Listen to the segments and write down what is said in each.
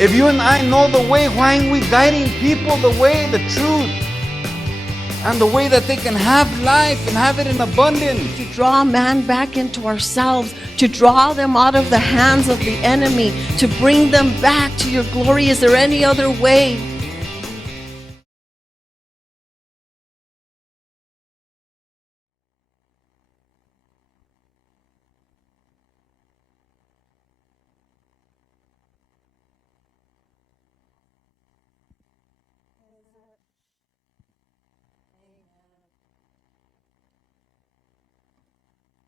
If you and I know the way, why aren't we guiding people the way, the truth, and the way that they can have life and have it in abundance? To draw man back into ourselves, to draw them out of the hands of the enemy, to bring them back to your glory. Is there any other way?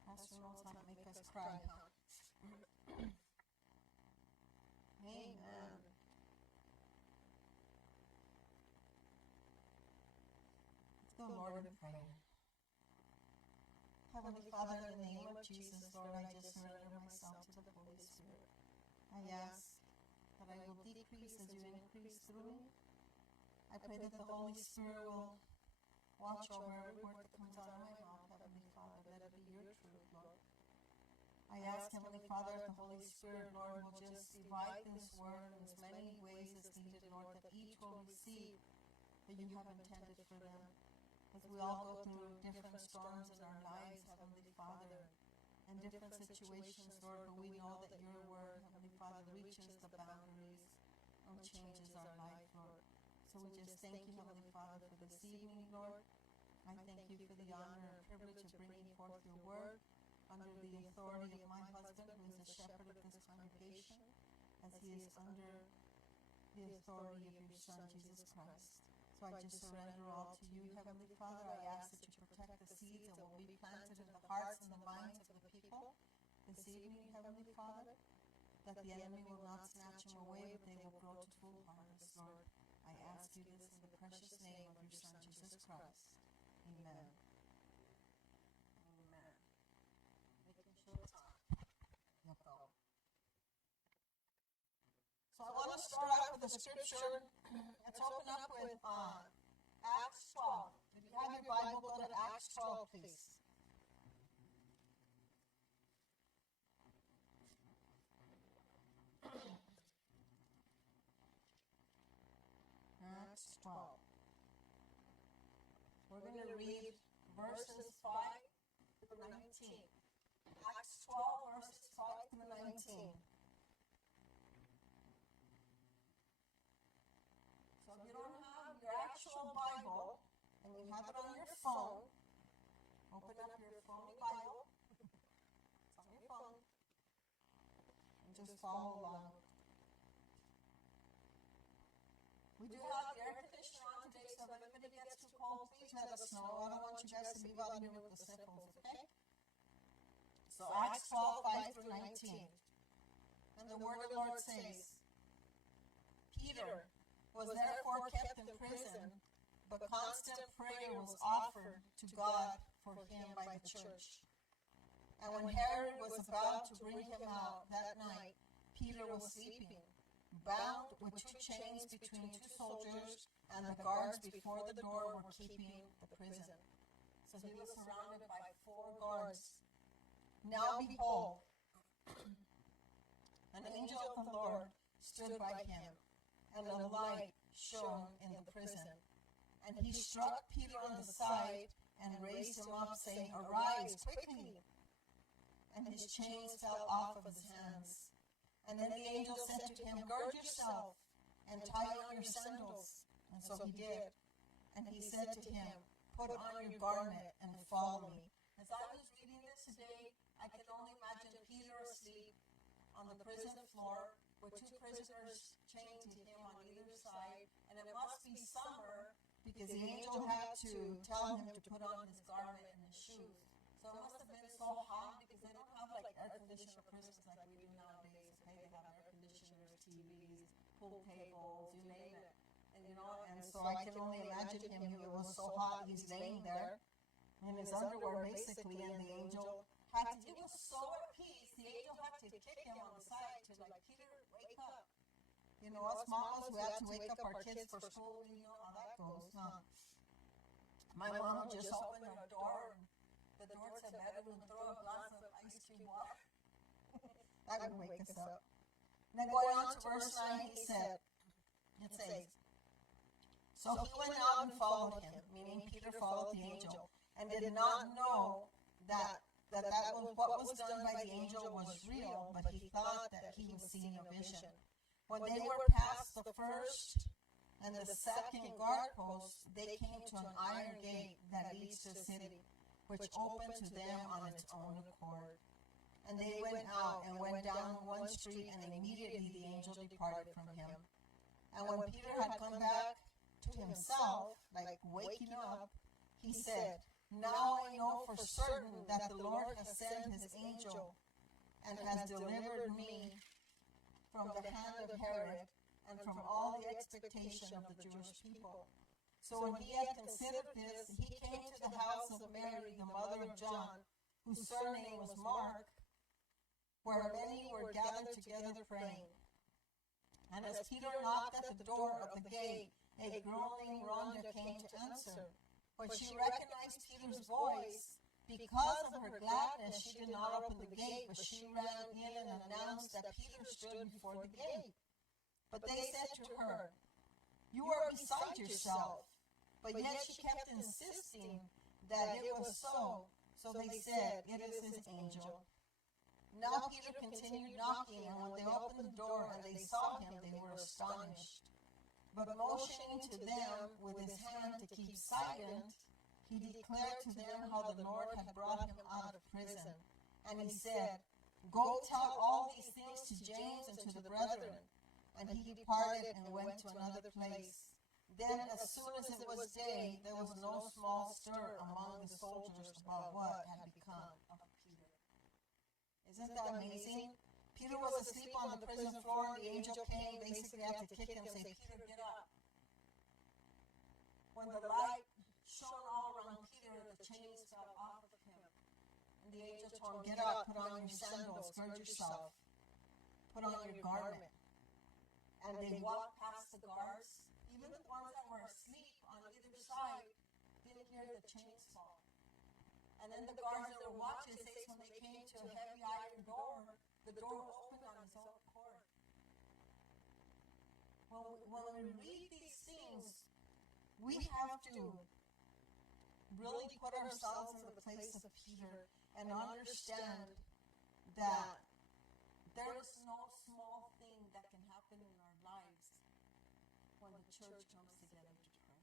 Pastor knows how to make us cry, huh? Amen. Let's go, Lord, in prayer. Heavenly Father, in the name of Jesus, Lord, I just surrender myself to the Holy Spirit. I ask that I will decrease as you increase through me. I pray that the Holy Spirit will watch over every word that comes out of my mouth, Heavenly Father. Let it be your truth, Lord. I ask, Heavenly Father, that the Holy Spirit, Lord, will just divide this word in as many ways as needed, Lord, that each will receive that you have intended for them. As we all go through different storms in our lives, Heavenly Father, and different situations, Lord, but we know that your word, Heavenly Father, reaches the boundaries and changes our life, Lord. So we just thank you, Heavenly Father, for this evening, Lord. I thank you for the honor and privilege of bringing forth your word under the authority of my husband, who is a shepherd of this congregation, as he is under the authority of your Son, Jesus Christ. So I just surrender all to you, Heavenly Father. I ask that you protect the seeds that will be planted in the hearts and the minds of the people this evening, Heavenly Father, that the enemy will not snatch them away, but they will grow to full harvest, Lord. I ask you this in the precious name of your Son, Jesus Christ. Amen. Amen. Making sure time. Yep. So I want to start out with a scripture. Let's open up with Acts 12. If you have your Bible, go to Acts 12, please. Acts 12. We're going to read verses 5 through 19. Acts 12, verses 5 through 19. So if you don't have your actual Bible, and you have it on your phone, open up your phone Bible. It's on your phone. And just follow along. We do have the air conditioner on today, so if anybody gets too cold, please let us know. I don't want you guys to leave out here with the sniffles, okay? So Acts 12, 5 through 19. And the word of the Lord says, Peter was therefore kept in prison, but constant prayer was offered to God for him by the church. And when Herod was about to bring him out that night, Peter was sleeping, bound with two chains between two soldiers, and the guards before the door were keeping the prison. So he was surrounded by 4 guards. Now behold, an angel of the Lord stood by him, and a light shone in the prison. And he struck Peter on the side and raised him up, saying, Arise quickly. And his chains fell off of his hands. And then the angel said to him, Gird yourself and tie on your sandals. And so he did. And he said to him, Put on your garment and follow me. As I was reading this today, I could only imagine Peter asleep on the prison floor with 2 prisoners chained to him on either side. And it must be summer because the angel had to tell him to put on his garment and his shoes. So it must have been so hot because they don't have like air conditioner prisons like we do nowadays. Okay, they have air conditioners, TVs, pool tables, you name it. And you know, and so I can only imagine him. It was so hot. He's laying there in his underwear basically, and the angel had to. It was so at peace. The angel had to kick him on the side to like, Peter, wake up. You know, us mamas who had to wake up our kids for school. You know how that goes, huh? My mom would just open her door and the door to the bedroom and throw a glass of ice cream water. That would wake us up. Then going on to verse 9, it says, so he went out and followed him, meaning Peter followed the angel, and did not know that was what was done by the angel was real, but he thought that he was seeing a vision. When they were past the first and the second guard posts, they came to an iron gate that leads to the city, which opened to them on its own accord. And they went out and went down one street, and immediately the angel departed from him. And when Peter had come back to himself, like waking up, he said, now I know for certain that the Lord has sent his angel and has delivered me from the hand of Herod and from all the expectation of the Jewish people. So when he had considered this, he came to the house of Mary, the mother of John, whose surname was Mark, where many were gathered together praying. And as Peter knocked at the door of the gate, a girl named Rhonda came to answer. When she recognized Peter's voice, because of her gladness, she did not open the gate, but she ran in and announced that Peter stood before the gate. But they said to her, you are beside yourself. But yet she kept insisting that it was so. So they said, it is his angel. Now Peter continued knocking, and when they opened the door and they saw him, they were astonished. But motioning to them with his hand to keep silent, he declared to them how the Lord had brought him out of prison. And he said, go tell all these things to James and to the brethren. And he departed and went to another place. Then as soon as it was day, there was no small stir among the soldiers about what had become of Peter. Isn't that amazing? Peter was asleep on the prison floor, and the angel came, basically had to kick him and say, Peter, get up. When the light shone all around Peter, the chains fell off of him. And the angel told him, get up, put on your sandals, gird yourself, put on your garment. And they walked past the guards. Even the ones that were asleep on either side didn't hear the chains fall. And then the guards that were watching, it says when they came to a heavy iron door, the door opened on its own accord. When we read these things, we have to really put ourselves in the place of Peter and understand that there is no small thing that can happen in our lives when the church comes together to pray.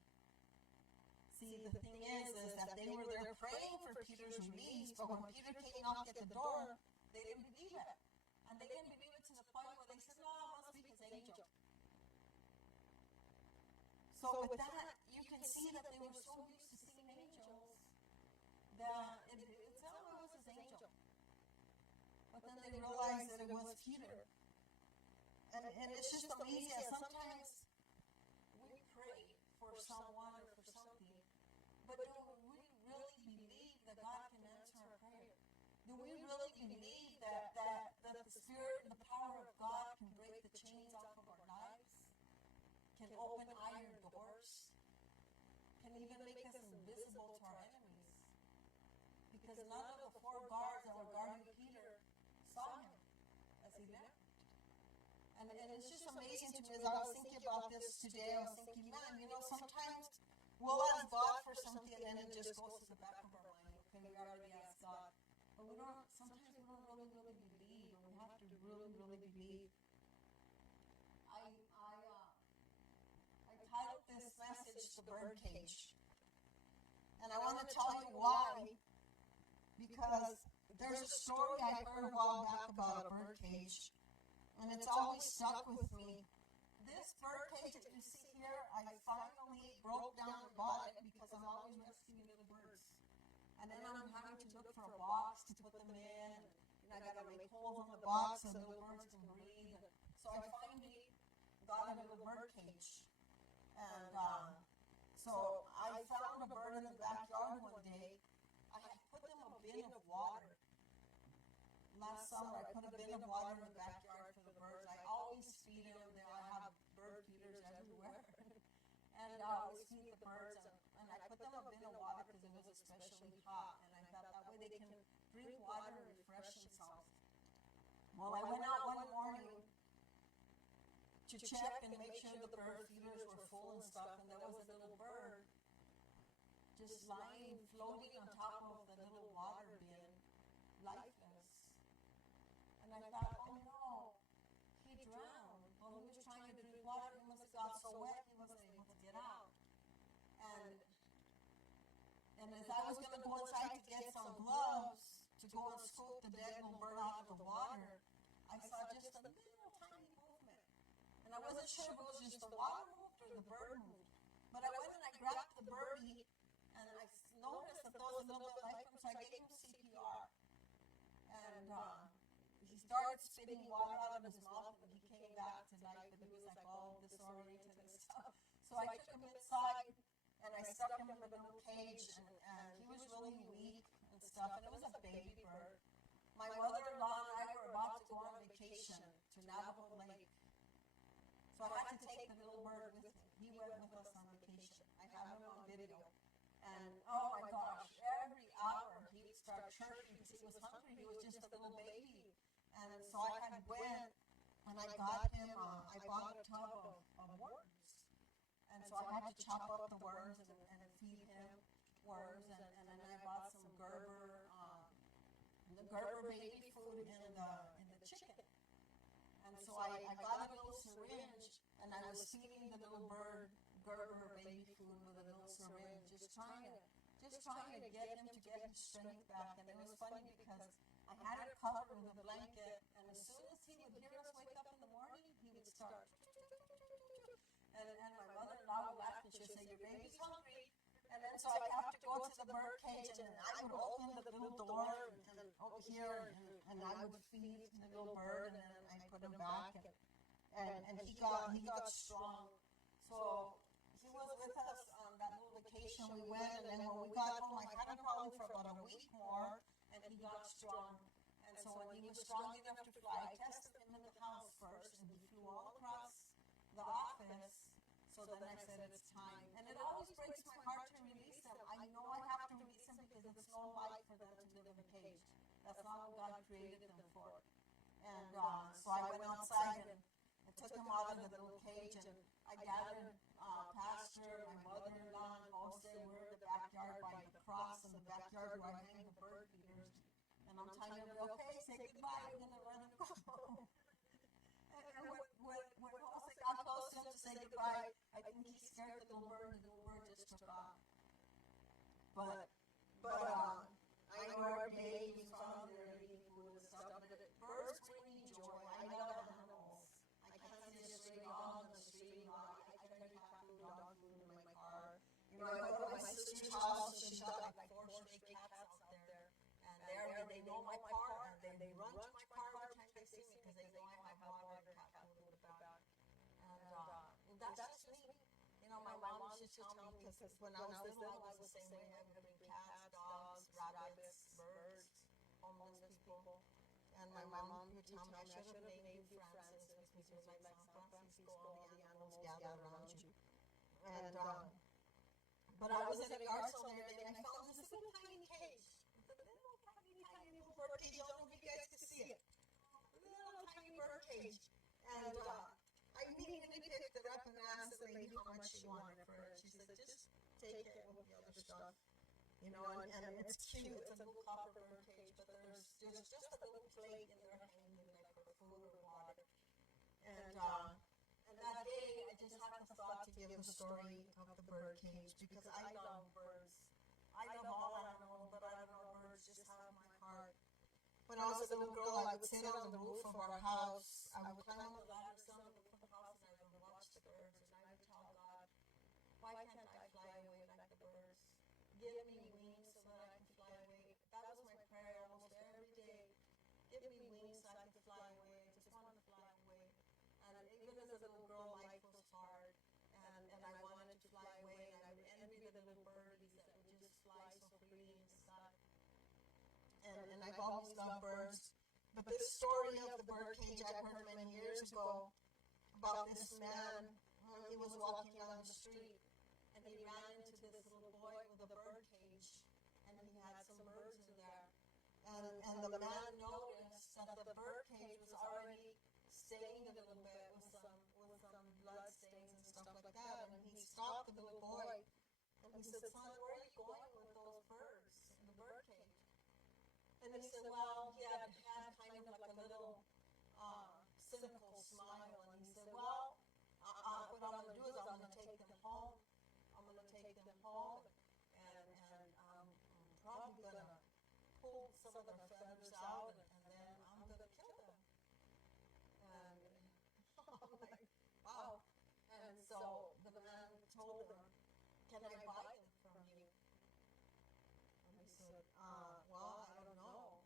See, the thing is that they were there praying for Peter's release, but when Peter came knocked at the door, they didn't believe it. And they didn't believe it to the point where they said, no, it must be his angel. So with that, you can see that they were so used to seeing angels that it was his angel. But then they realized that it was Peter. And it's just amazing that sometimes we pray for someone or for something, but do we really believe that God can answer our prayer? Do we really believe that the Spirit and the power of God can break the chains off of our lives? Can open iron doors? Can even make us invisible to our enemies? Because none of the four guards that were guarding Peter saw him as he left. And it's just amazing to me as I was thinking about this today. I was thinking, man, sometimes we'll ask God for something and then it just goes to the back of our mind. Okay, we already asked God. But sometimes we don't really believe, and we have to really believe. I titled this message, The Birdcage. And I want to tell you why. Because there's a story I heard a while back about a birdcage. And it's always stuck with me. This birdcage that you see here, I finally broke down and bought it because I'm always rescuing little birds. And then I'm having to look for a box to put them in. And I got to make holes in the box so the little birds can breathe. So I finally got a little birdcage. And so I found a bird in the backyard one day. I had put them a bin of water. Last summer, I put a bin of water in the backyard for the birds. I always feed them. I have bird feeders everywhere. And I always feed the birds. And I put them a bin of water because it was especially hot. And I thought that way they can drink water and refresh themselves. Well, I went out one morning to check and make sure the bird feeders were full and stuff, and there was a little bird just lying, floating on top of the little water bin, lifeless. And I thought, oh no, he drowned. Well, he was trying to drink water, he must have got so wet, he wasn't able to get out. And as I was going to go inside to get some gloves to go and scoop the dead little bird out of the water, I saw just a little tiny movement. And I wasn't sure if it was just the water moved or the bird moved. But I went and I grabbed the birdie, and I noticed that there was a little bit of life from, so I gave him CPR. And he started spitting water out of his mouth, but he came back to life, but he was like all disoriented and stuff. So I took him inside, and I stuck him in the little cage, and he was really weak and stuff, and it was a baby bird. My mother-in-law and I were about to go on vacation to Navajo Lake. So I had to take the little bird with me. He went with us on vacation. I have him on video. And oh my gosh, every hour he would start chirping because he was hungry. He was just a little baby. And so I had went and I got him, I bought a tub of worms. And so I had to chop up the worms and feed him worms. And then I bought some Gerber, the Gerber baby food in the chicken. And so I got a little syringe, and I was feeding the little bird Gerber baby food with a little syringe, just trying to get him to get his strength back. And it was funny because I had it covered with a blanket, and as soon as he would hear us wake up in the morning, he would start. And my mother-in-law would laugh and she would say, "Your baby's hungry." And then so I'd have to go to the bird cage, and I would open the little door and over here, and I would feed the little bird, and then I put him back, and he got strong. So he was with us on that little vacation we went, and then when we got home, I had him probably for about a week more, and he got strong. And so when he was strong enough to fly, I tested him in the house first, and he flew all across the office. So then I said, it's time. And it always breaks my heart to release them. I know I have to release them because it's no life for them to live in a cage. That's not what God created them for. And so I went outside and took him out of the little cage, and I gathered Pastor, my mother-in-law, and Jose. We're in the backyard by the cross in the backyard where I hang the bird feeders. And I'm telling him, okay, say goodbye, we're going to run and go home. And when Jose got close to him to say goodbye, I think he scared the little bird, and the little bird just took off. But I know every day he was on there eating food and stuff, but birds bring me joy. I love animals. I can't see a stray dog on the street. I try to pack little dog food in my car. You know, I go to my sister's house, and she's got like 4 stray cats out there. And they know my car, and they run to my car every time they see me because they know I have water cat food in the back. And that's just me. You know, my mom used to tell me, because when I was little, I was the same way. I would bring cats, dogs, rabbits, birds, homeless people. And my mom would tell me I should have named you Francis because you're like San Francisco, all the animals gather around you. And but I was in a yard sale the other day, and I found this little tiny cage. Tiny little bird cage. I don't know if you guys can see it. Little tiny bird cage. And I immediately picked it up and asked the lady how much she wanted for it. She said, just take it with the other stuff. You know, and it's cute. It's a little copper bird cage, but there's just a little plate in there hanging like for food or water. And that day, I just had the thought to give the story of the bird cage because I love birds. I love all animals, but I don't know, birds just have my heart. When I was a little girl, I would sit on the roof of our house. I would climb on the ladder, sit on the roof of the house, and I would watch the birds. And I would tell God, why can't I fly away like the birds? Give me wings so that I can fly away. That was my prayer almost every day. Give me wings so I can fly away. I just want to fly away. And even as a little girl, life was hard. And I wanted to fly away. And I would envy the little birdies that would just fly so freely in the sky. And I've always loved birds. But this story of the bird cage I heard many years ago about this man. He was walking down the street, and he ran into this little boy with a bird cage, and he had some birds in there. And the man noticed that the bird cage was already stained a little bit with some stopped the little boy, and he said, son, where are you going with those birds in the bird cage? And he said, well, he had kind of like a little cynical smile, and he said, well, what I'm going to do is I'm going to take them home. I'm going to take them home, and I'm probably going to pull some of their feathers out, and then I'm going to kill them. And I'm like, wow. And so the man told him, can I buy them from you? And he said, well, I don't know.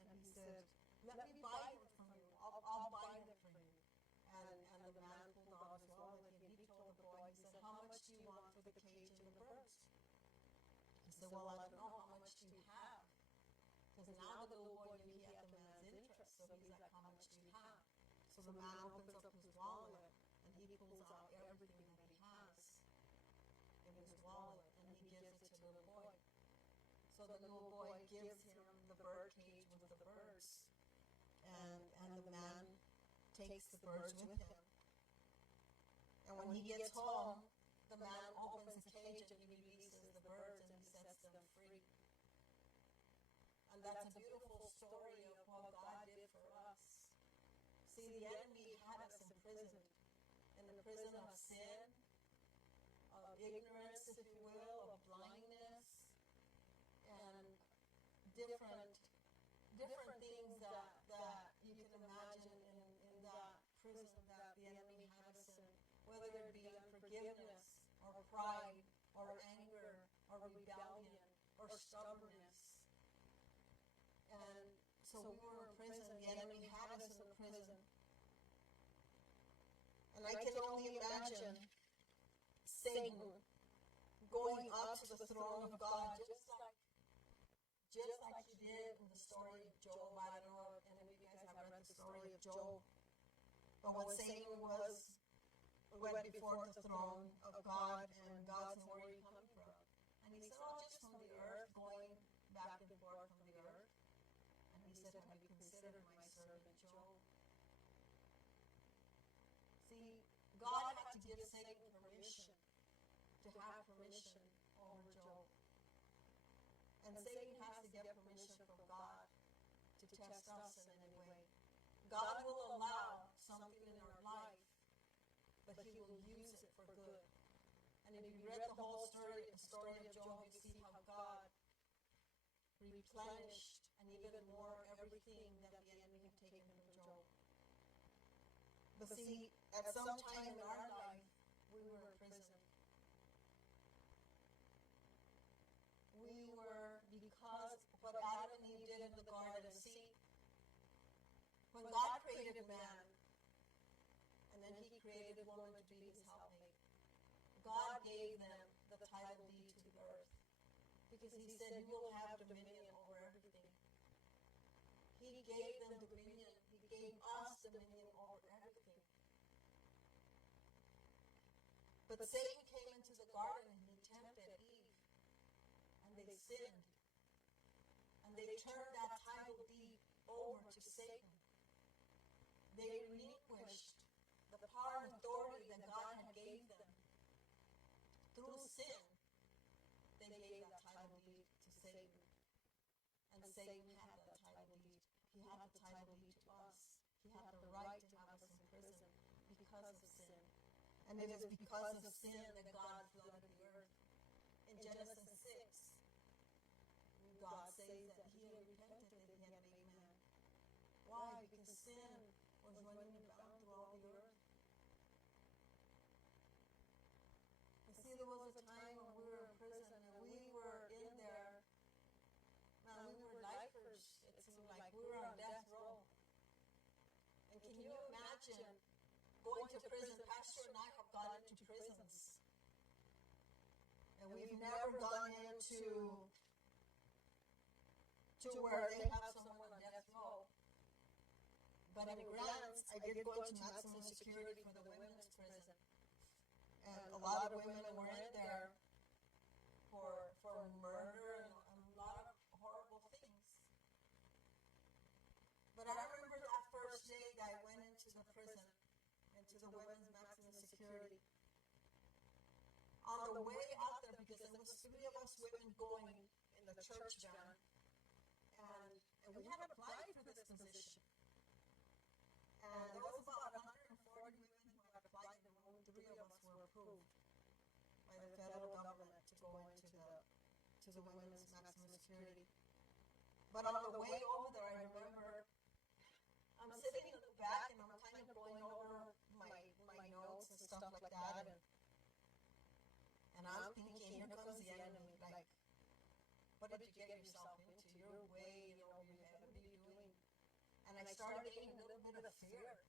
And he said, let me buy them from you. I'll buy them for you. And the man pulled out his wallet, and he told the boy, he said, how much do you want for the cage and the birds? He said, well, I don't know, how much do you have? Because now the little boy knew he had the man's interest, so he's like, how much do you have? So the man opens up his wallet, and he pulls out everything that he has in his wallet, and he gives it to the little boy. So the little boy gives him the bird cage with the birds, and the man takes the birds with him. And when he gets home, the man opens the cage and he releases the birds and he sets them free. And that's a beautiful story of what God did for us. See, the enemy had us imprisoned in the prison of sin, of ignorance, if you will, of blindness, and different things that you can imagine in that prison that the enemy had us in, whether it be unforgiveness, or pride, or anger, or rebellion, or stubbornness. And so we were in prison, the enemy had us in prison. And I can only imagine Satan going up to the throne of God, just like he did in the story of Job. I don't know if any of you guys have read the story of Job. But when Satan went before the throne of God, and God said, where are you coming from? And he said, oh, just from the earth, going back and forth from the earth. And he said, have you considered my servant Job? See, God had to give Satan permission to have permission over Job. And Satan has to get permission from God to test us in any way. God will allow something in our life, but he will use it for good. And if you read the whole story of Job, you see how God replenished and even more everything that the enemy had taken from Job. But see, at some time in our life, we were in prison. We were, because what Adam and Eve did in the garden. See, when God created man, and then he created woman to be his helpmate, God gave them the title deed to the earth, because he said, you will have dominion over everything. He gave them dominion. He gave us dominion over everything. But Satan came into the garden and he tempted Eve. And they sinned. And they turned that title deed over to Satan. They relinquished the power and authority that God had gave them. Through sin, they gave that title deed to Satan. And Satan had that title deed. He had the title deed to us. He had the right to have us in prison because of sin. And it is because of sin that God flooded the earth. In Genesis 6, God says that he had repented that he had made man. Why? Because sin was running around through all the earth. You see, there was a time when we were in prison and we were in there. Man, we were lifers. It seemed like we were on death row. And can you imagine going to prison? Pastor and I have gone into prisons. And we've never gone into where they have someone on death row. But in Grants, I did go to maximum security for the women's prison. And a lot of women were in there for murder and a lot of horrible things. But I remember that first day that I went into the prison, into the women's maximum security. on the way out there, because there was 3 of us women going in the church van, and we had applied for this position. And there was about 140 women who had applied, and only 3 of us were approved by the federal government to go into the women's maximum security. But on the way over there, I remember I'm sitting in the back and I'm kind of going over my notes and stuff like that, and I'm thinking, here comes the enemy, like, what did you get yourself into? You're way over your head. What are you doing? And I started getting a little bit of fear.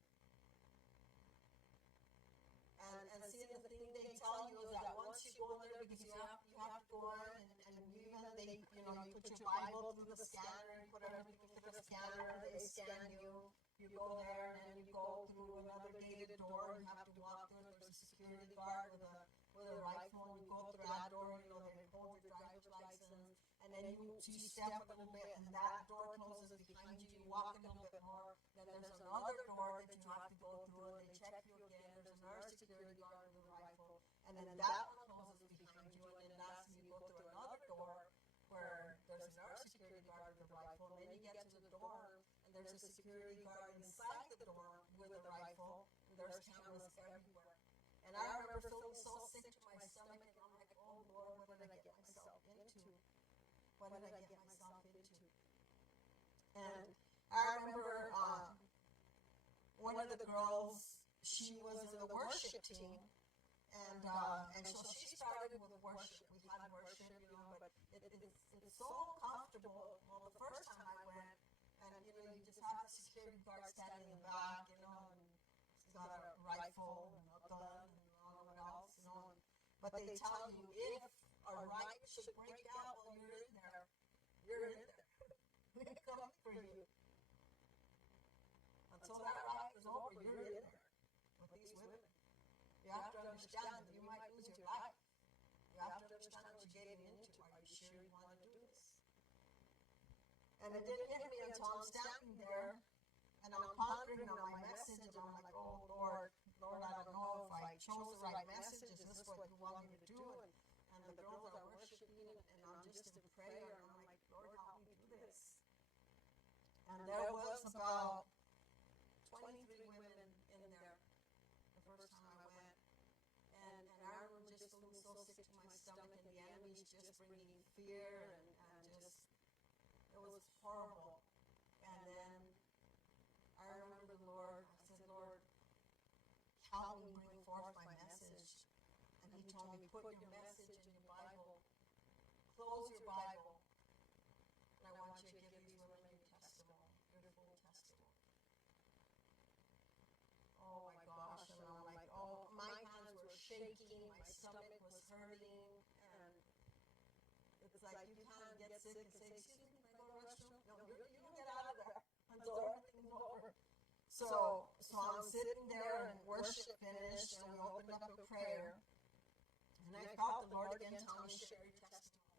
And see, the thing they tell you is that once you go in there, because you have to go in, and even they, you put your Bible through the scanner, you put everything through the scanner, they scan you. You go there, and then you go through another gated door. You have to walk through. There's a security guard with a rifle, and you go through that door. They hold your driver's license, and then you step a little bit, and that door closes behind you. You walk a little bit more. Then there's another door that you have to go through, and they check you again. There's another security guard with a rifle, and then that one closes behind you, and then lastly you go through another door where there's another security guard with a rifle, and then you get to the dorm, and there's a security guard inside the dorm with a rifle, and there's cameras everywhere. And I remember feeling so sick to my stomach, and I'm like, oh Lord, what did I get myself into? What did I get myself into? And I remember one of the girls, she was in the worship team, and so she started with worship. We had worship, but it's so uncomfortable. Well, the first time I went, and you just have the security guard standing in the back, and he's got a rifle and a gun and all that else, But they tell you, if a riot should break out while you're in there, you're in there. We're coming for you. Until that riot is over, you're in there with these women. You have to understand that you might lose your life. You have to understand what you're getting into. Are you sure you want to do this? And it didn't hit me until I'm standing there, and I'm pondering on my message, and I'm like, oh Lord, I don't know if I chose the right message. Is this what you want me to do? And the girls are worshiping, and I'm just in prayer, and I'm like, Lord, help me do this. And there was about 23 women in there the first time I went. And I remember just feeling so sick to my stomach, and the enemy's just bringing fear, and just, it was horrible. And then I remember the Lord, I said, Lord, help me bring forth my message. And he told me, put your message in your Bible. Close your Bible. And I want you to give these women your testimony, your full testimony. Oh my gosh, and I'm like, oh, my hands were shaking, my stomach was hurting, and it's like you can't get sick and say, excuse me, can I go to the restroom? No, you don't get out of there until everything's over. So I'm sitting there, and worship finished, and we opened up a prayer, and I felt the Lord again tell me, share your testimony.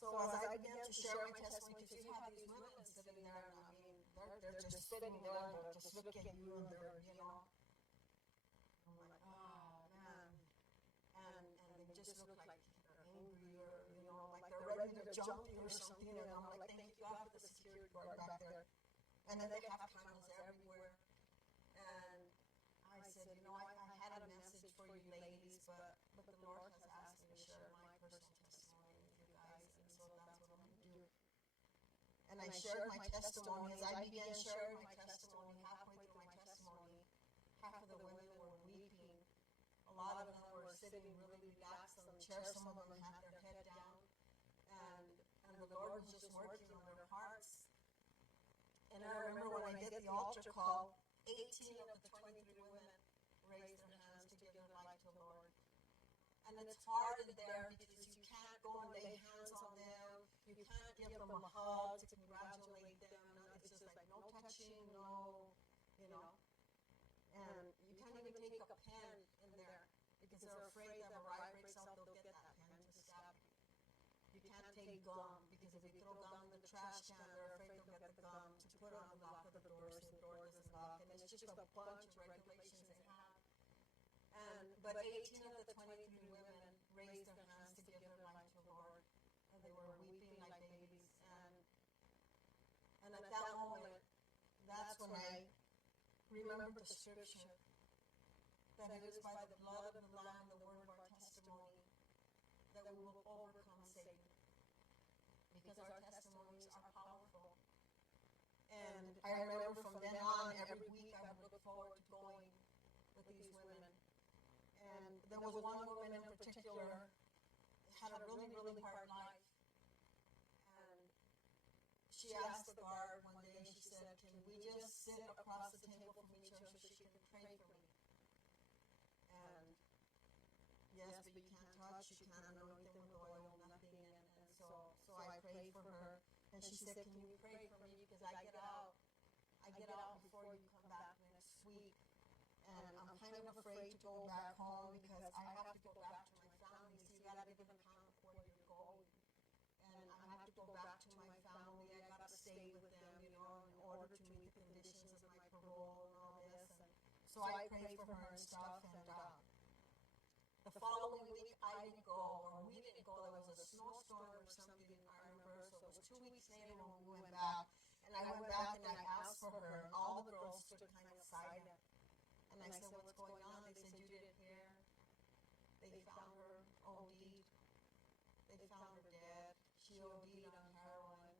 So as I began to share my testimony, because you have these women sitting there, and I mean, they're just sitting there, and they're just looking at you, and they're, I'm like, oh man, and they just look like they're angry, or like they're ready to jump you or something, and I'm like, thank you God for the security guard back there. And then they have cameras everywhere, and I said, I had a message for you ladies, but the Lord has asked me to share my personal testimony with you guys, and so that's what I'm going to do. And I shared my testimony. As I began sharing my testimony, halfway through my testimony, half of the women were weeping. A lot of them were sitting really relaxed on the chair. Some of them had their head down. And the Lord was just working on their hearts. And I remember when I did the altar call, 18 of the 23 women raised their hands to give their life to the Lord. And it's hard in there because you can't go and lay hands on them. You can't give them a hug to congratulate them. It's just like no touching, no, And you can't even take a pen in there because they're afraid that if a riot breaks out, they'll get that pen to stab you. You can't take gum because if you throw gum in the trash can, they're afraid they'll get the gum to put on the lock of the door so the door doesn't lock. And it's just a bunch of regulations they have. but 18 of the 23 women raised their hands to give their life to the Lord. And they were weeping like babies. And at that moment, that's when I remembered the scripture, that it is by the blood of the Lamb, the word of our testimony, that we will overcome Satan. Because our testimonies are powerful. And I remember from then on, every week I would look forward to going with these women. And there was one woman in particular had a really, really hard life. And she asked the guard one day, she said, "Can we just sit across the table from each other so she can pray for me?" And yes, but you can't touch, you can't anoint them with oil, nothing. And so I prayed for her. And she said, "Can you pray for me? Because I get out before you come back next week. And I'm kind of afraid to go back home because I have to go back to my family. So you got to give an account of where you're going. And I have to go back to my family. I got to stay with them, in order to meet the conditions of my parole and all this." And so I prayed for her and stuff. And the following week, I didn't go, or we didn't go. There was a snowstorm or something, I remember. So it was 2 weeks later when we went back. And I went back and I asked for her, and all the girls stood kind of silent. And I said, "What's going on?" They said, "You didn't hear. They found her OD'd. They found her dead. She OD'd on heroin.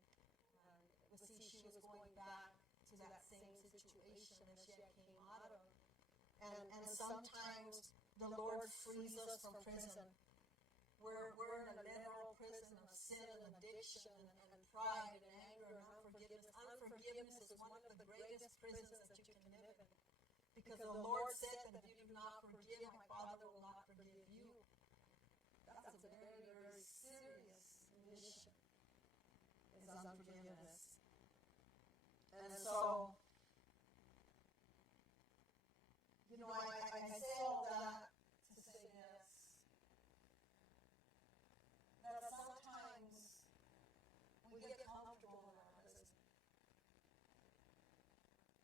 But see, she was going back to that same situation that she had came out of. And sometimes the Lord frees us from prison. We're in a literal prison of sin and addiction and pride and anger and unforgiveness. Unforgiveness is one of the greatest prisons that you can live in. Because the Lord said that if you do not forgive, my Father will not forgive you. That's a very, very serious mission, is unforgiveness. And so, I say all that to say this, that sometimes we get comfortable in our prison.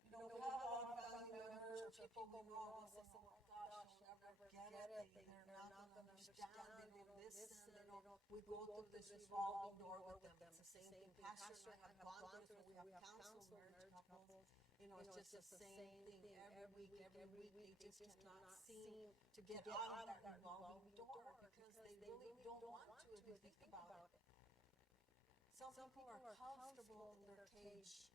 We have a lot of family members or people who know us and say, "Oh my gosh, I'll never get it. They're not going to understand. They don't listen. We go through this revolving door with them. It's the same thing Pastor and I have gone through. We have counseled marriage couples. It's just the same thing every week. They just cannot seem to get out of that revolving door because they really don't want to if you think about it. Some people are comfortable in their cage,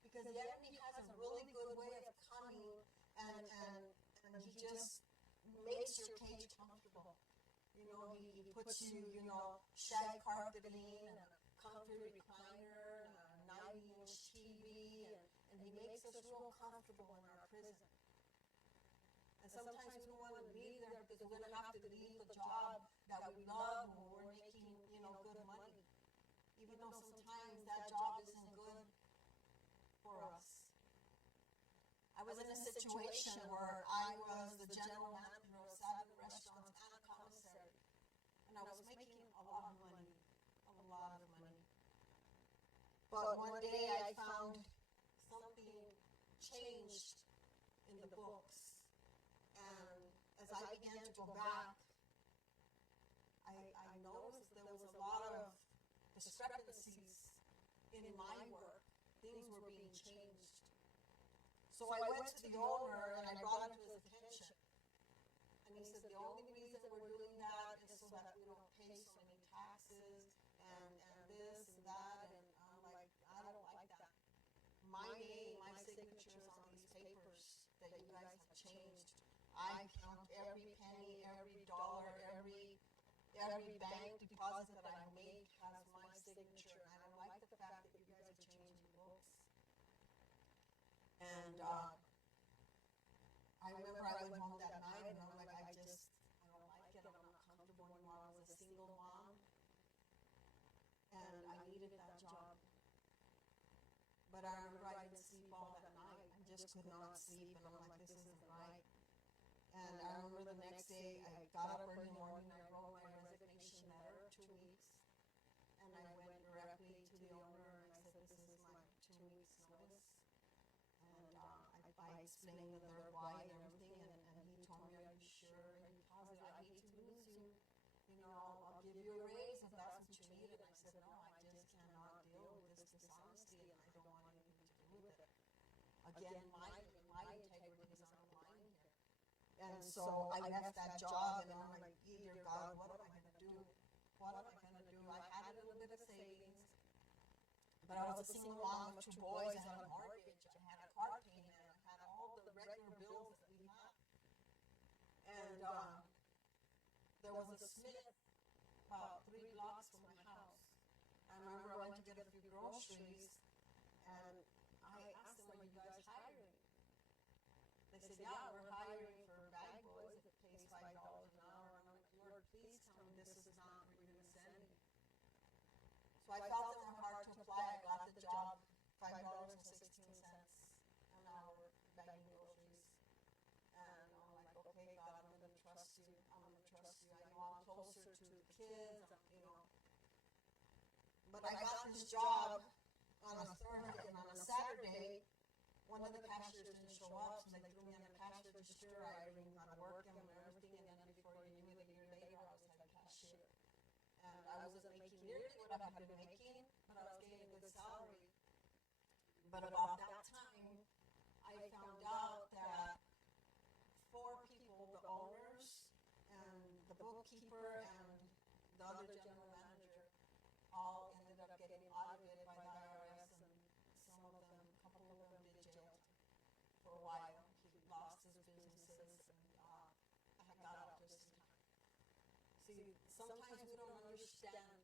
because the enemy has a really good way of coming and he just makes your cage comfortable. He puts you, shag carpeting and a comfy recliner and a 90-inch TV, and he makes us real comfortable in our prison. And sometimes we don't want to leave there because we're going to have to leave the job that we love when we're making, good money. Even though sometimes that job isn't good for us. I was in a situation where I was the general manager of 7 restaurants and a commissary. And I was making a lot of money. But one day I found something changed in the books. And as I began to go back, I noticed there was a lot of discrepancies in my work. Things were being changed. So I went to the owner and I brought it to his attention. And he said, "The only reason we're doing that is so that we don't pay so many taxes and this and that." And I'm like, "I don't like that. My name, my signature is on these papers that you guys have changed. I count every penny, every dollar, every bank deposit that I made has my signature. And I don't like the fact that you guys are changing books." And I remember I went home that night and I'm like, I don't like it. I'm not comfortable anymore. I was a single mom and I needed that job. But I remember I didn't sleep all that night. I just could not sleep, and I'm like, this isn't right. And I remember the next day, I got up early in the morning, I wrote my resignation letter, 2 weeks, and I went directly to the owner and I said, "This is my 2 weeks notice." And I explained the third why and everything, and he told me, "Are you sure? Are you again, my integrity is on the line here. And so I left that job, and I'm like, dear God, what am I going to do? What am I going to do? I had a little bit of savings, but I was a single mom of 2 boys. I had a mortgage, I had a car payment, I had all the regular bills that we had. And there was a Smith about 3 blocks from my house. I remember I went to get a few groceries, and I asked them, are you guys hiring? They said, yeah, we're hiring for bag boys. It pays $5 an hour. And I'm like, Lord, please tell me this is not where you're going to send me. So I felt in my heart to apply. I got the job, $5.16 an hour bagging groceries. And I'm like, okay, God, I'm going to trust you. I'm going to trust you. I know I'm closer to the kids, you know. But I got this job on a Thursday, and on a Saturday, one of the cashiers didn't show up, so they threw me on the cash register. I didn't know how to work them and everything, and then before you knew it, a year later, I was head cashier. And I wasn't making nearly what I had been making, but I was getting a good salary. But about that time, I found out that 4 people, the owners, and the bookkeeper, and the other general manager, all ended up getting audited by the IRS, and some of them, a couple of them did jail for a while. He lost his businesses, and I had got out just in time. See, sometimes we don't understand.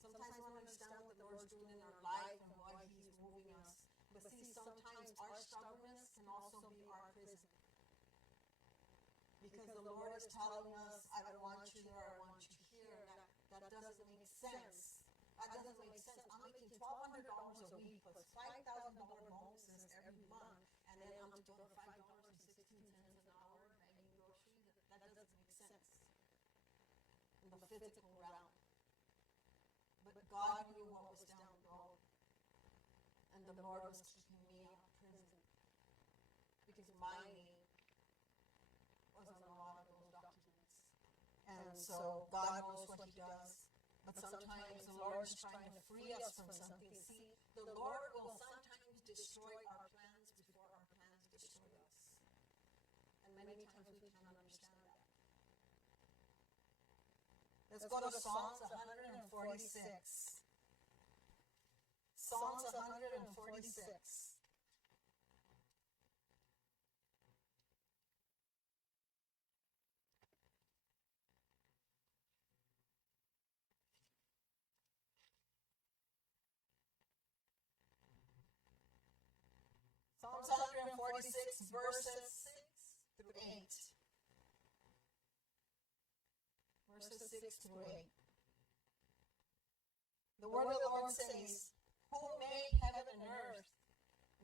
Sometimes we don't understand what the Lord's doing in our life and why He's moving us. But see, sometimes our stubbornness can also be our prison. Because the Lord is telling us, I don't want you there, I want you here. That doesn't make sense. That doesn't make sense. I'm making $1,200 a week plus $5,000 bonuses every month, and then I'm doing $5.16 an hour bagging groceries. That doesn't make sense in the physical realm. But God knew what was down the road, and the Lord was keeping me out of prison because my name was on a lot of those documents. And so God knows what He does. But sometimes the Lord is trying to free us from something. See, the Lord will sometimes destroy our plans before our plans destroy us. And many times we cannot understand that. Let's go to Psalms 146. Psalms 146. Psalms 146, verses 6 through 8. Verses 6 through 8. The word of the Lord says, who made heaven and earth,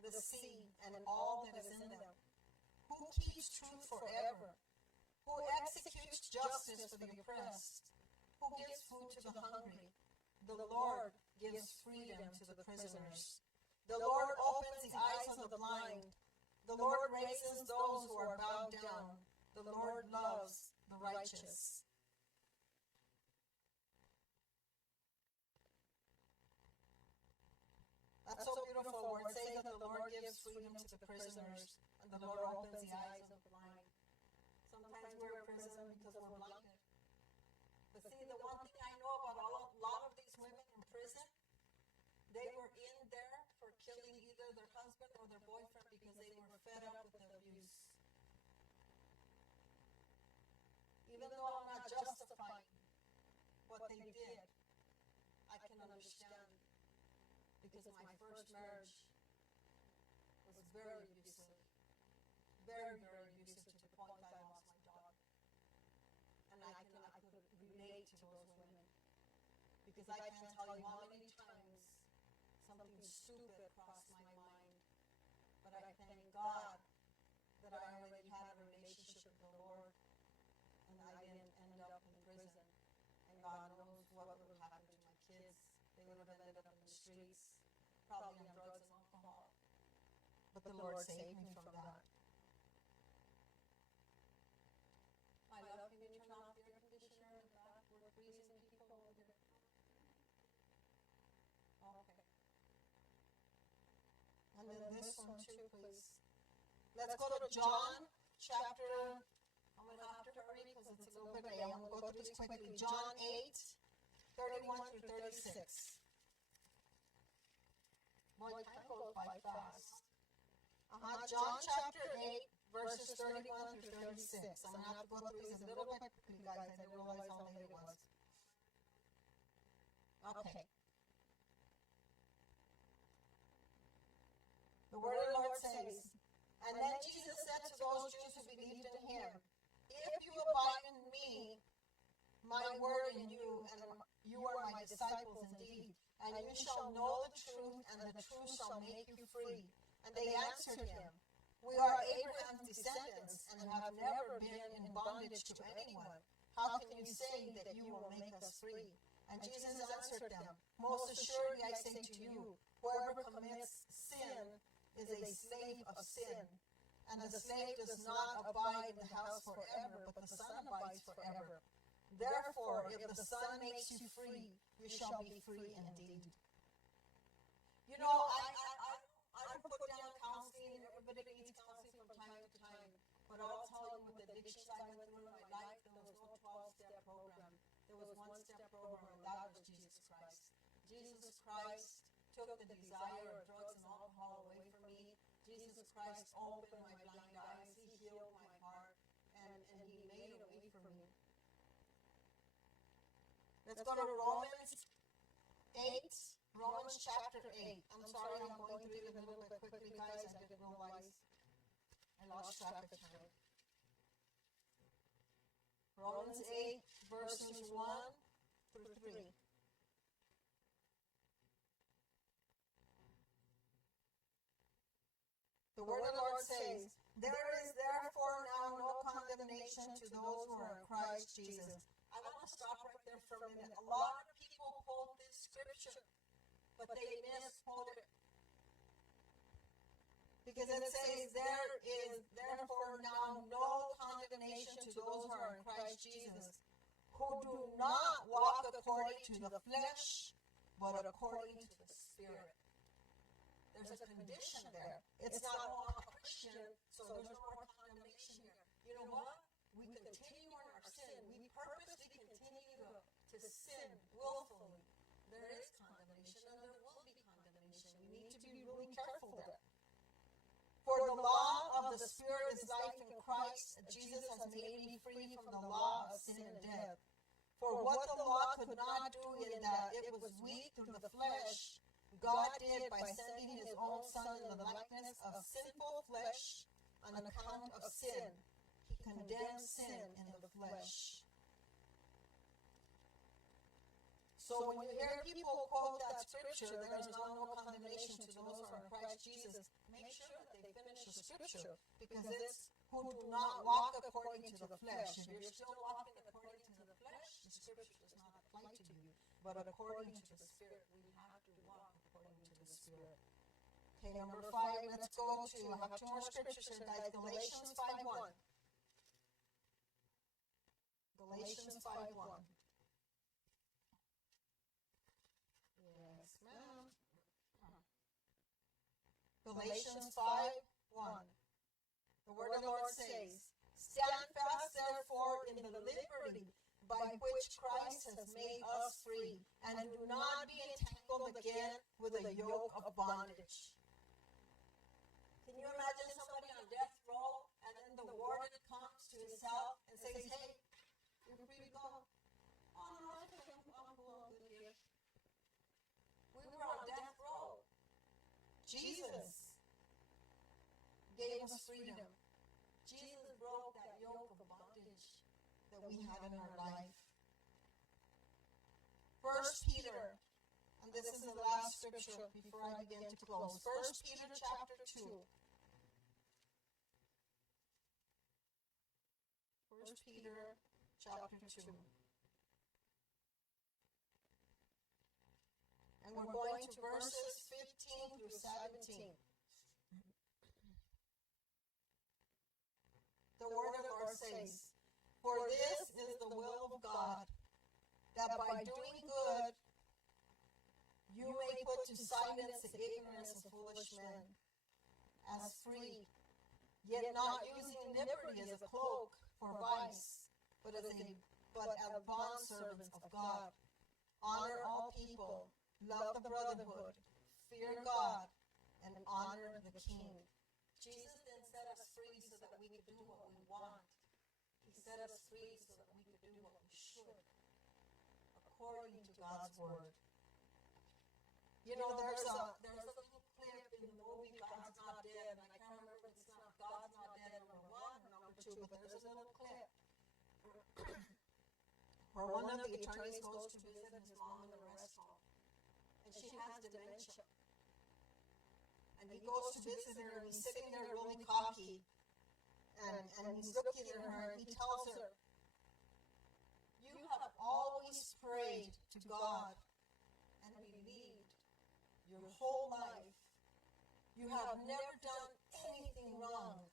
the sea, and all that is in them? Who keeps truth forever? Who executes justice for the oppressed? Who gives food to the hungry? The Lord gives freedom to the prisoners. The Lord opens the eyes of the blind. The Lord raises those who are bowed down. The Lord loves the righteous. That's so beautiful where it says that the Lord gives freedom to the prisoners, and the Lord opens the eyes of the blind. Sometimes we're in prison because we're blinded. But see, the one thing I know about a lot of these women in prison, they were in there for killing either their husband or their boyfriend because they were fed up with the abuse. Even though I'm not justifying what they did, I can understand. Because my first marriage was very abusive. Very, very abusive to the point that I lost my daughter. And I could relate to those women. Because I can't tell you how many times something stupid crossed my mind. But I thank God that I already had a relationship with the Lord. And I didn't end up in prison. And God knows what would have happened to my kids. They would have ended up in the streets, probably on drugs and alcohol. But the Lord saved me from that. I love, can you turn off the air conditioner in the back? We're freezing people over here. Oh, okay. And And then this one too, please. Let's go to John chapter, I'm going to have to hurry because it's a little bit late. I'm going to go through this quickly. John 8:31 through 36. Boy, time goes by fast. John chapter 8, verses 31 through 36. I'm going to have to go through these a little bit quickly, guys. I didn't realize how late it was. Okay. The word of the Lord says, and then Jesus said to those Jews who believed in him, if you abide in me, my word in you, and you are my disciples indeed, and you shall know the truth, and the truth shall make you free. And they answered him, we are Abraham's descendants, and have never been in bondage to anyone. How can you say that you will make us free? And Jesus answered them, most assuredly I say to you, whoever commits sin is a slave of sin. And the slave does not abide in the house forever, but the Son abides forever. Therefore, if the Son makes you free, you shall be free indeed. You know, I put down counseling. Everybody needs counseling from time to time. But I'll tell you, with the addictions I went through in my life, there was no 12-step program. There was one-step program, and that was Jesus Christ. Jesus Christ took the desire of drugs and alcohol away from me. Jesus Christ opened my blind eyes. He healed my heart, and he made a way for me. Let's go to Romans 8. Romans chapter 8. I'm sorry, I'm going through it a little bit quickly, guys. I didn't realize I lost track of time. Romans 8, verses 1 through 3. The word of the Lord says, there is therefore now no condemnation to those who are in Christ Jesus. I want to stop right there for a minute. A lot of people quote this scripture, but they misquote it. Because it says, there is therefore now no condemnation to those who are in Christ Jesus, who do not walk according to the flesh, but according to the Spirit. There's a condition there. It's not, oh, I'm a Christian, so there's no more condemnation here. You know what? We continue in our sin. We purposely continue to sin willfully. There is condemnation, and there will be condemnation. We need to be really careful there. For the law of the Spirit is life in Christ. Jesus has made me free from the law of sin and death. For what the law could not do in that it was weak through the flesh, God did by sending his own Son in the likeness of sinful flesh on account of sin. He condemned sin in the flesh. So when you hear people quote that scripture, there is now no condemnation to those who are in Christ Jesus, make sure that they finish the scripture, because it's who do not walk according to the flesh. If you're still walking according to the flesh, the scripture does not apply to you. But according to the Spirit, we have to walk according to the Spirit. Okay, number 5, let's go to, I have 2 more scriptures here, guys. Galatians 5:1. Galatians 5:1. Yes, ma'am. Galatians 5:1. The word of the Lord says, stand fast therefore in the liberty by which Christ has made us free, and do not be entangled again with a yoke of bondage. Can you imagine somebody on death row, and then the warden comes to his cell and says, hey, you're free to go? Oh, no, I'm good here. We were on death row. Jesus gave us freedom. Jesus broke that yoke of bondage that we had in our life. 1 Peter, and this is the last scripture before I begin to close. 1 Peter chapter 2. 1 Peter chapter 2. And we're going to verses 15 through 17. The word of the Lord says, for this is the will of God, that by doing good you may put to silence the ignorance of foolish men, as free, yet not using iniquity as a cloak for vice, but as bondservants of God. Honor all people, love the brotherhood, fear God, and honor the king. Jesus didn't set us free so that we could do what we want. He set us free so that we could do what we should, according to God's word. You know, there's a little clip in the movie God's Not Dead, and I can't remember if it's not God's Not Dead number 1 or number 2, but there's a little clip where one of the attorneys goes to visit his mom in the restaurant, and she has dementia. And he goes to visit her, and he's sitting there really cocky, and he's looking at her, and he tells her, "You have always prayed to God and believed your whole life. You have never done anything wrong.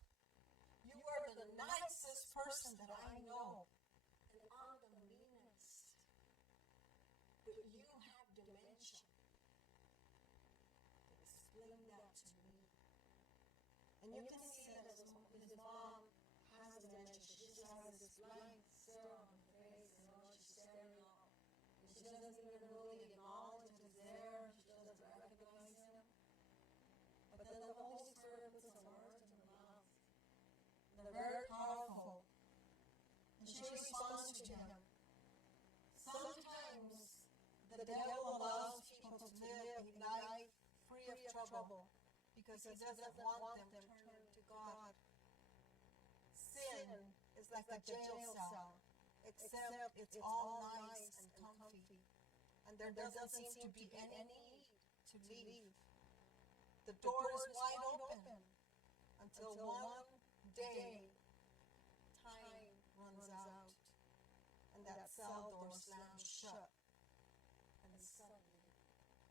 You are the nicest person that I know, and I'm the meanest. But you have dementia." Explain that to me. And you can see that his mom has dementia. She just has this blank stare on her face, and she's staring off. And she doesn't even really acknowledge that he's there. She doesn't recognize him. But then the Holy Spirit puts some words in her mouth. And they're very powerful. And she responds to him. Sometimes the devil allows people to live a life free of trouble because he doesn't want them to turn to God. Sin is like a jail cell, except it's all nice and comfy, and there doesn't seem to be any need to leave. The door is wide open until one day time runs out and that cell door slams shut, and suddenly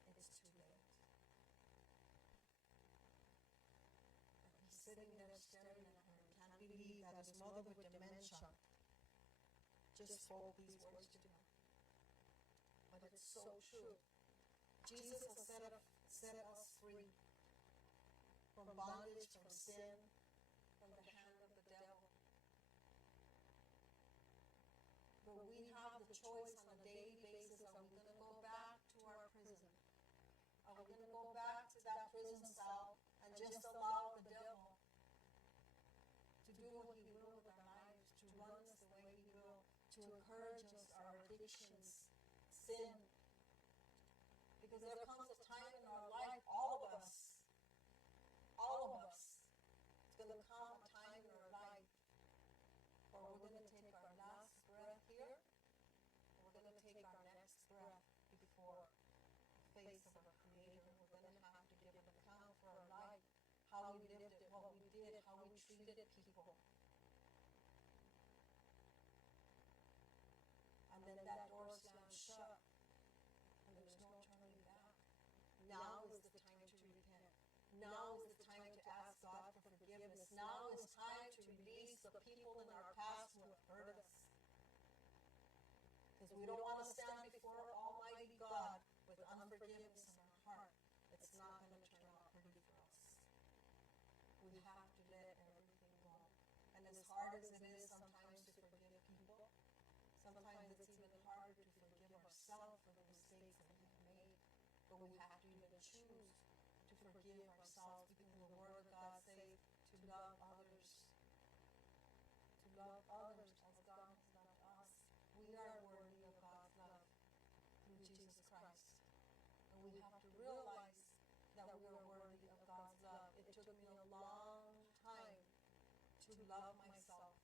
it's too late. And he's sitting there staring at her and can't believe that his mother with dementia just spoke these words to him. But it's so true. Jesus has set us free from bondage, from sin, from the hand of the devil. But we have the choice on a daily basis. Are we going to go back to our prison? Are we going to go back to that prison cell and just allow the devil to do what he will with our lives, to run us the way he will, to encourage us, our addictions, sin? Because there comes a time in our life, all of us, it's going to come a time in our life where we're going to take our last breath here, and we're going to take our next breath before the face of our Creator. We're going to have to give an account for our life, how we lived it, what we did, how we treated people. And then that door slams shut, and there's no turning back. Now is the time to repent. Now is the time to ask God for forgiveness. Now is time to release the people in our past who have hurt us. Because we don't want to stand before Almighty God with unforgiveness in our heart. It's not going to turn out pretty for us. We have to let everything go. And as hard as it is sometimes to forgive people, sometimes it's even harder to forgive ourselves for the mistakes that we've made. But we have to even choose to forgive ourselves, because the Word of God says to love others. To love others as God has loved us. We are worthy of God's love through Jesus Christ. And we have to realize that we are worthy of God's love. It took me a long time to love myself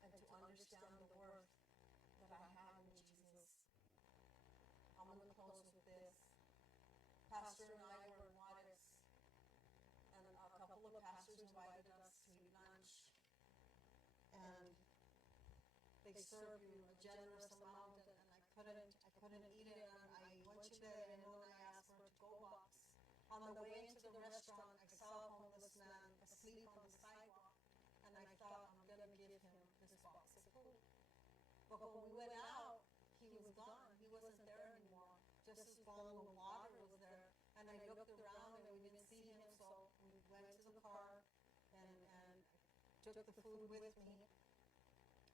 and to understand the worth that I have in Jesus. I'm going to close with this. Pastor and I were in Juarez, and a couple of pastors invited us to eat lunch, and they serve you a generous amount, and I couldn't eat it, and I went to the inn and I asked for a to-go box. On the way into the restaurant, I saw a homeless man asleep on the sidewalk, and I thought, I'm going to give him this box of food. But when we went out, he was gone. He wasn't there anymore. Just his bottle of water was there. And I looked around and we didn't see him, so we went took the food with me.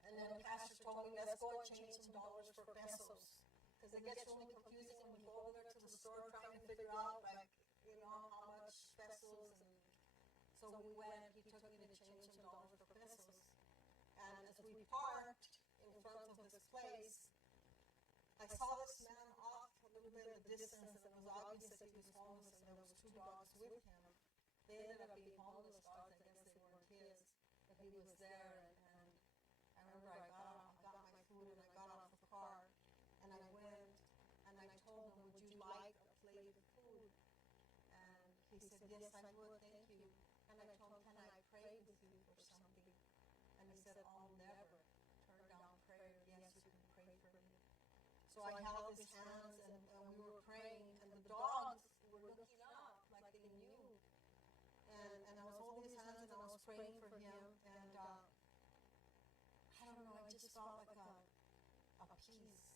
And then the pastor told me, let's go and change some dollars for pesos. Because it gets really confusing when you go over there to the store trying to figure out, like, you know, how much pesos. And so we went, he took me to change some dollars for pesos. And as we parked in front of this place, I saw this man off a little bit in the distance, and it was obvious that he was homeless, and there was 2 dogs with him. They ended up being homeless dogs. I guess they weren't his, but he was there. And I remember I got my food, and I got off the car, and I went, and I told him, would you like a plate of food? And he said, yes, I would, thank you. And I told him, can I pray with you for something? And he said, I'll never turn down prayer. Yes, you can pray for me. So I held his hands, and we were praying, and the dogs were looking up like they knew. And I was holding his hands, and I was praying for him, and I don't know, I just felt like a peace.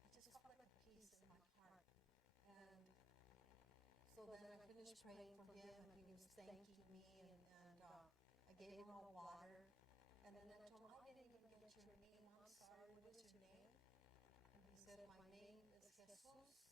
I just felt like a peace in my heart. And so then I finished praying for him, and he was thanking me, and I gave him a water. And then I told him, I didn't even get your name. I'm sorry, what is your name? And he said, my name is Jesus.